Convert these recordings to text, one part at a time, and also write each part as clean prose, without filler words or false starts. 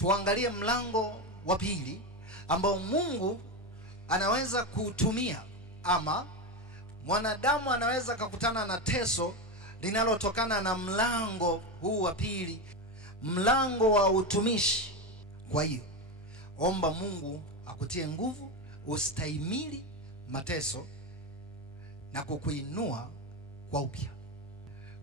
tuangalie mlango wa pili ambao Mungu anaweza kutumia, ama mwanadamu anaweza kukutana na teso linalotokana na mlango huu wa pili, mlango wa utumishi. Kwa hiyo omba Mungu akutie nguvu ustahimili mateso na kukuinua kwa upya.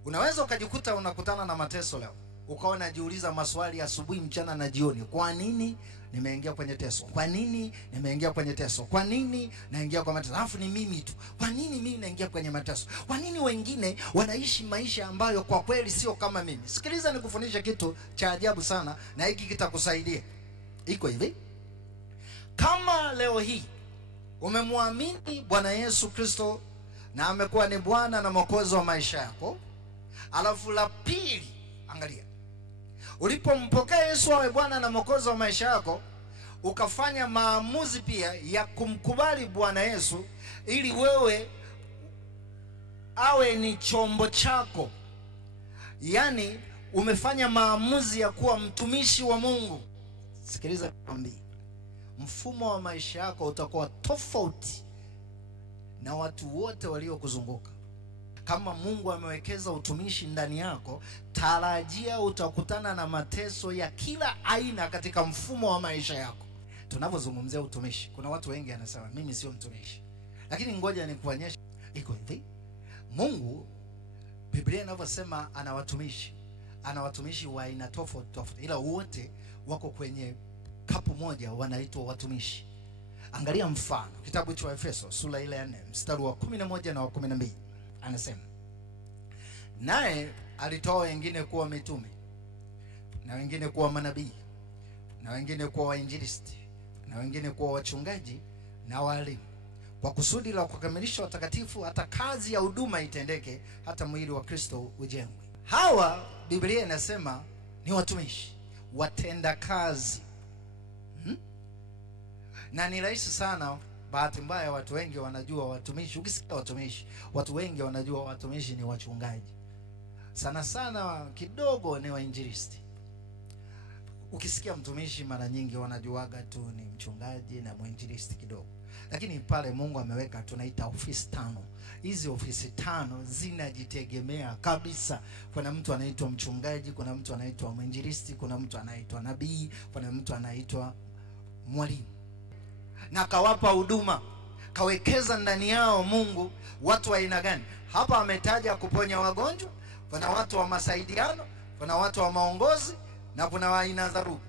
Unaweza ukajikuta unakutana na mateso leo, ukawa unajiuliza maswali asubuhi, mchana na jioni. Kwa nini nimeingia kwenye teso? Kwa nini nimeingia kwenye teso? Kwa nini naingia kwa mateso? Alafu ni mimi tu. Kwa nini mimi naingia kwenye mateso? Kwa nini wengine wanaishi maisha ambayo kwa kweli sio kama mimi? Sikiliza nikufundishe kitu cha ajabu sana, na hiki kitakusaidia. Iko hivi: kama leo hii umemwamini Bwana Yesu Kristo na amekuwa ni Bwana na Mwokozi wa maisha yako, alafu la pili, angalia, ulipompokea Yesu awe Bwana na Mwokozi wa maisha yako, ukafanya maamuzi pia ya kumkubali Bwana Yesu ili wewe awe ni chombo chako. Yani umefanya maamuzi ya kuwa mtumishi wa Mungu. Sikiliza nikwambie, mfumo wa maisha yako utakuwa tofauti na watu wote waliokuzunguka. Kama Mungu amewekeza utumishi ndani yako, tarajia utakutana na mateso ya kila aina katika mfumo wa maisha yako. Tunapozungumzia utumishi, kuna watu wengi anasema mimi sio mtumishi. Lakini ngoja nikuonyeshe. Iko hivi: Mungu, Biblia inavyosema ana watumishi wa aina tofauti, ila wote wako kwenye kapu moja, wanaitwa watumishi. Angalia mfano kitabu cha Efeso sura ile ya 4 mstari wa 11 na wa 12. Anasema, naye alitoa wengine kuwa mitume, na wengine kuwa manabii, na wengine kuwa wainjilisti, na wengine kuwa wachungaji na walimu, kwa kusudi la kukamilisha watakatifu, hata kazi ya huduma itendeke, hata mwili wa Kristo ujengwe. Hawa Biblia inasema ni watumishi, watenda kazi. Na ni rahisi sana, bahati mbaya watu wengi wanajua watumishi. Ukisikia watumishi, watu wengi wanajua watumishi ni wachungaji. Sana sana kidogo ni wainjilisti. Ukisikia mtumishi, mara nyingi wanajuaga tu ni mchungaji na mwinjilisti kidogo. Lakini pale Mungu ameweka tunaita ofisi 5. Hizi ofisi 5 zinajitegemea kabisa. Kuna mtu anaitwa mchungaji, kuna mtu anaitwa mwinjilisti, kuna mtu anaitwa nabii, kuna mtu anaitwa mwalimu. Na kawapa huduma, kawekeza ndani yao Mungu watu wa aina gani? Hapa ametaja kuponya wagonjwa, kuna watu wa masaidiano, kuna watu wa maongozi, na kuna wa aina dharura.